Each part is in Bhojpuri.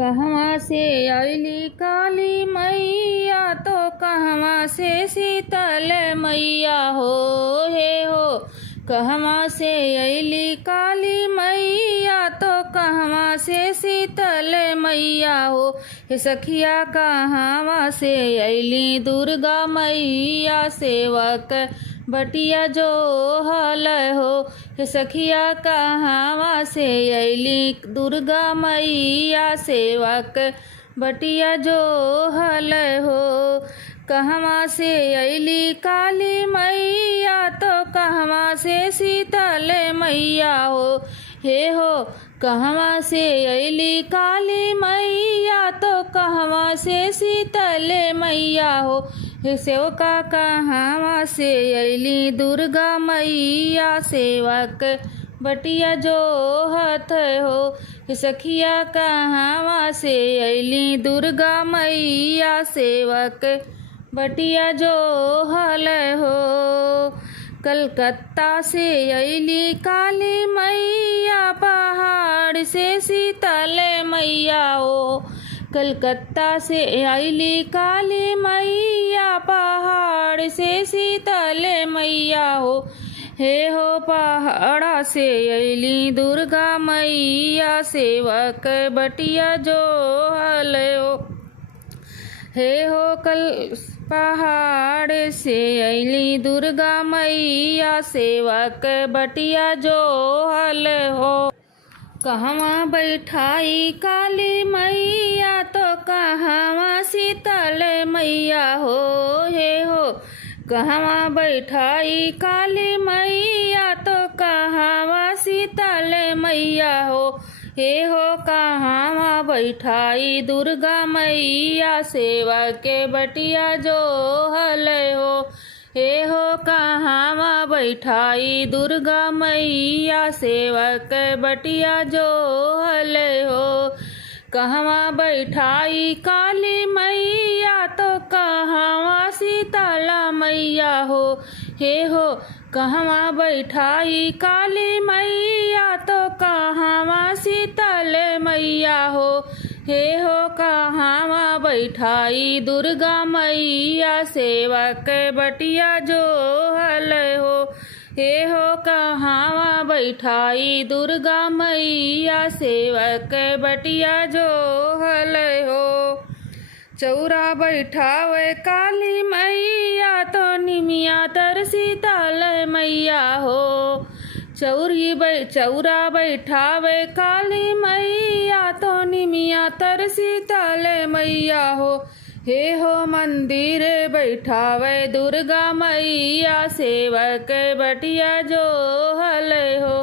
कहवा से अइली काली मैया तो कहवा से शीतल मैया हो हे हो। कहवा से अइली काली मैया तो कहवा से शीतल मैया हो। हे सखिया कहवा से अइली दुर्गा मैया सेवक बटिया जो हल हो। हे सखिया कहवा से अइली दुर्गा मैया सेवक बटिया जो हल हो। कहवा से अइली काली मैया तो कहवा से शीतल मैया हो हे हो। कहवा से अइली काली मैया तो कहवा से शीतल मैया हो। हे सेवका कहवा से अइली दुर्गा मैया सेवक बटिया जो हथ हो। हे सखिया कहवा से अइली दुर्गा मैया सेवक बटिया जो हल हो। कलकत्ता से अइली काली मैया पहाड़ से शीतल मैया हो। कलकत्ता से अइली काली मैया पहाड़ से शीतल मैया हो हे हो। पहाड़ा से अइली दुर्गा मैया सेवक बटिया जो हल हो हे हो। कल पहाड़ से अइली दुर्गा मैया सेवक बटिया जो हल हो। कहवा बैठाई काली मैया तो कहवा शीतल मैया हो हे हो। कहवा बैठाई काली मैया तो कहवा शीतल मैया हो हे हो। कहवा बैठाई दुर्गा मैया सेवक बटिया जो हल हो हे हो। कहवा बैठाई दुर्गा मैया सेवक बटिया जो हल हो। कहवा बैठाई काली मैया तो कहवा शीतला मैया हो हे हो। कहवा बैठाई काली मैया तो कहवा शीतल मैया हो हे हो। कहवा बैठाई दुर्गा मैया सेवक बटिया जो हल हो हे हो। कहवा बैठाई दुर्गा मैया सेवक बटिया जो हल हो। चौरा बैठावे काली मैया तो निमिया तर शीतल मैया हो। चौरा बैठावे काली मैया तो निमिया तर शीतल मैया हो हे हो। मंदिर बैठावे दुर्गा मैया सेवक बटिया जो हल हो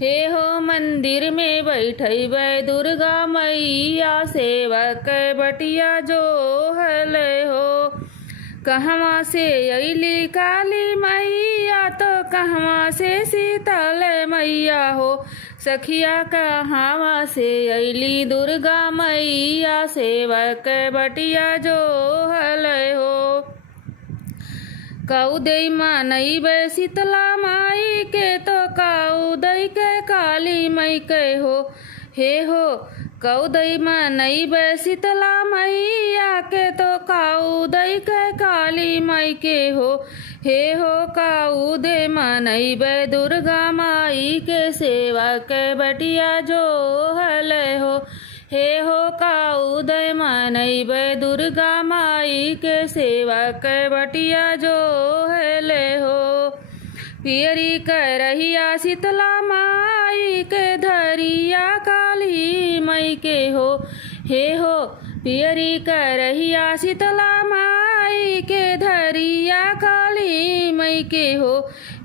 हे हो। मंदिर में बैठैबे दुर्गा मैया सेवक बटिया जो हल हो। कहवा से अइली काली मैया तो कहवा से शीतल मैया हो। सखिया कहवा से अइली दुर्गा मैया सेवक बटिया जो हल हो। कौदई मानैबे शीतला माई के तो कौदई के काली मई के हो हे हो। कौदई मानैबे शीतला मैया के तो कौदई के काली मई के हो हे हो। कौदे मानैबे दुर्गा माई के सेवक बटिया जो हल हो हे हो। कौदय मानैबे दुर्गा माई के सेवक बटिया जो हल हो। पियरी करहिया शीतला माई के धरिया काली मई के हो हे हो। पियरी करहिया शीतला माई के धरिया काली मई के हो।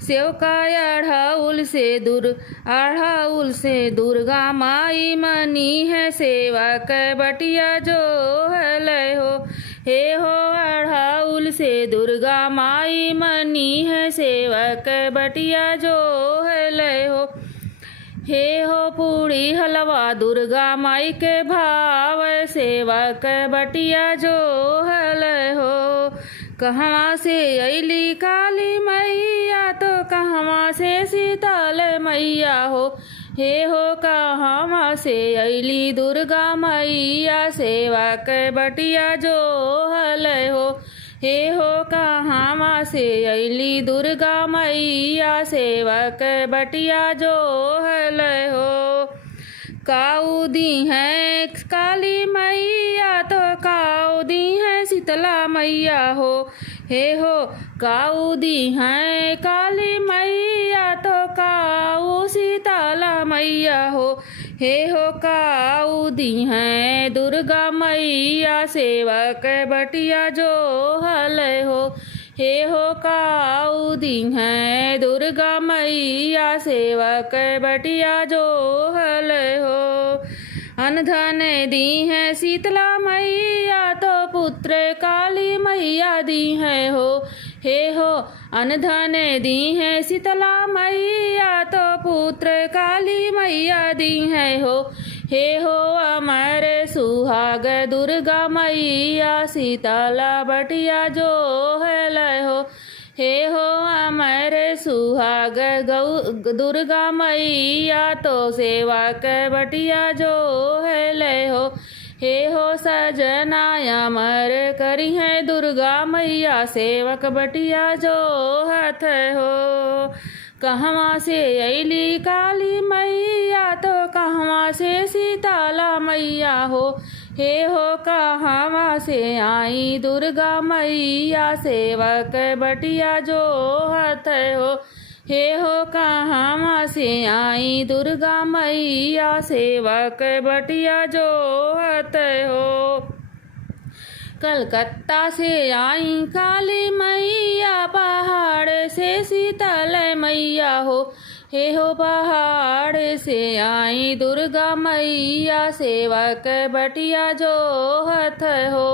सेवका अढ़ाउल से दुर्गा माई मनी है सेवक बटिया जो हल हो हे हो। अढ़ाउल से दुर्गा माई मनी है सेवक बटिया जो हल हो हे हो। पूड़ी हलवा दुर्गा माई के भाव सेवक बटिया जो हल हो। कहवा से अइली काली मैया तो कहवा से शीतल मैया हो हे हो कहवा से अली दुर्गा मैया सेवा के बटिया जो हल हो। हे हो कहवा से अली दुर्गा मैया सेवा के बटिया जो हल हो। काऊ दी है काली मैया तो काऊ दी है शीतला मैया हो। हे हो काऊ दी है काली मैया तो काऊ शीतला मैया हो। हे हो काऊ दी है दुर्गा मैया सेवक बटिया जो हल हो। हे हो काऊ दी है दुर्गा मैया सेवक बटिया जो हल हो। अनधन दी है शीतला मैया तो पुत्र काली मैया दी है हो। हे हो अनधन दी है शीतला मैया तो पुत्र काली मैया दी है हो। हे हो अमर सुहाग दुर्गा मैया शीतला बटिया जो है लय हो। हे हो अमर सुहाग दुर्गा मैया तो सेवा के बटिया जो है लय हो। हे हो सजना अमर करी है दुर्गा मैया सेवक बटिया जो हाथ हो। कहवा से अली काली मैया तो कहवा से शीतला मैया हो। हे हो कहवा से आई दुर्गा मैया सेवक बटिया जो हाथ हो। हे हो कहवा से आई दुर्गा मैया सेवक बटिया जो हाथ हो। कलकत्ता से आई काली मैया पहाड़ से शीतल मैया हो। हे हो पहाड़ से आई दुर्गा मैया सेवक बटिया जो हाथ हो।